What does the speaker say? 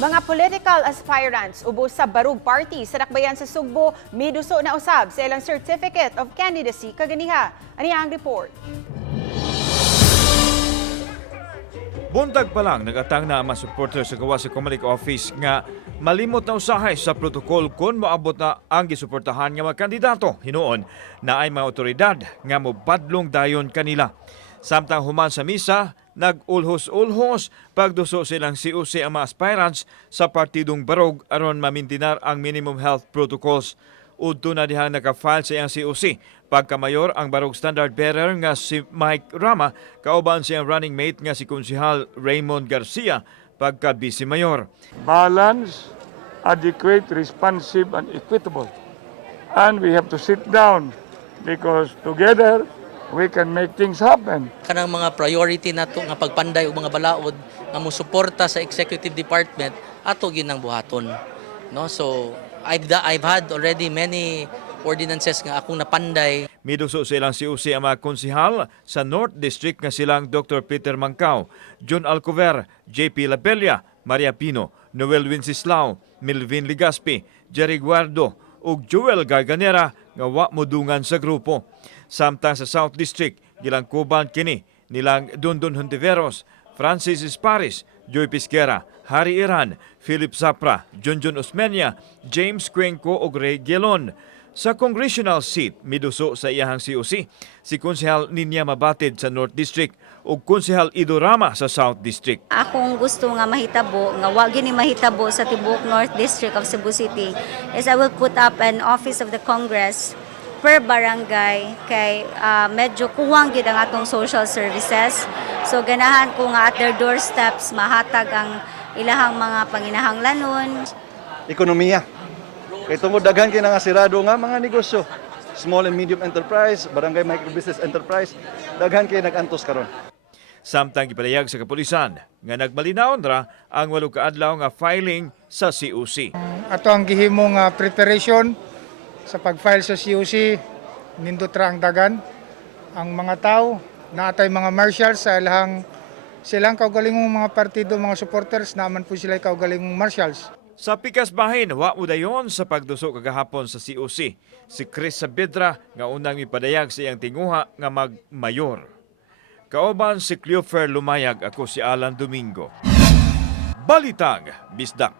Mga political aspirants ubos sa Barug Party sa dakbayan sa Cebu, Niduso na usab sa ilang Certificate of Candidacy kaganiha. Aniya ang report. Buntag pa lang nagatang na ang mga supporter sa gawa sa Comelec Office nga malimot na usahay sa protocol kung maabot na ang gisuportahan nga mga kandidato. Hinuon na ay mga otoridad nga mopadlong dayon kanila. Samtang human sa misa, nag-ulhos-ulhos pagduso silang COC ang mga aspirants sa partidong Barug aron mamintinar ang minimum health protocols. Udto na dihang nakafile sa iyang COC. Pagka-mayor ang Barug standard bearer nga si Mike Rama, kauban siyang running mate nga si Konsehal Raymond Garcia, pagka-vice mayor. Balance, adequate, responsive, and equitable. And we have to sit down because together we can make things happen. Kanang mga priority nato nga pagpanday og mga balaod nga mosuporta sa executive department ato ginang buhaton. No, so I've had already many ordinances nga akong napanday. Miduso silang COC ang mga konsehal sa North District nga silang Dr. Peter Mancao, John Alcover, JP Labella, Maria Pino, Noel Wenceslao, Melvin Ligaspi, Jerry Guardo ug Joel Garganera nga wa modungan sa grupo. Samtang sa South District, gilangkuban kini nilang Dondon Hontiveros, Francis Esparis, Joy Pisquera, Harry Iran, Philip Zapra, Junjun Osmeña, James Cuenco ug Ray Gelon. Sa congressional seat, miduso sa iyahang COC, si Konsehal Ninya Mabatid sa North District ug Konsehal Ido Rama sa South District. Akong gusto nga mahitabo, nga wa gini mahitabo sa tibuok North District of Cebu City is I will put up an Office of the Congress per barangay kay medyo kuwang gid ang atong social services. So ganahan ko nga at their doorsteps mahatag ang ilahang mga panginahanglanon. Ekonomiya. Kay tungod daghan kay nga sirado nga mga negosyo. Small and medium enterprise, barangay microbusiness enterprise, daghan kay nagantos karon. Samtang gipalayag sa kapulisan nga nagmalinaon ra ang 8 ka adlaw nga filing sa COC. Ato ang gihimong preparation sa pag-file sa COC, nindot ra ang dagan. Ang mga tao, naatay mga marshals sa silang kaugalingong mga partido, mga supporters, naman po sila kaugalingong marshals. Sa pikas bahin, wa udayon sa pagduso kagahapon sa COC. Si Chris Sabidra nga unang ipadayag sa iyang tinguha nga magmayor. Kauban si Cleofer Lumayag, ako si Alan Domingo. Balitang Bisdak.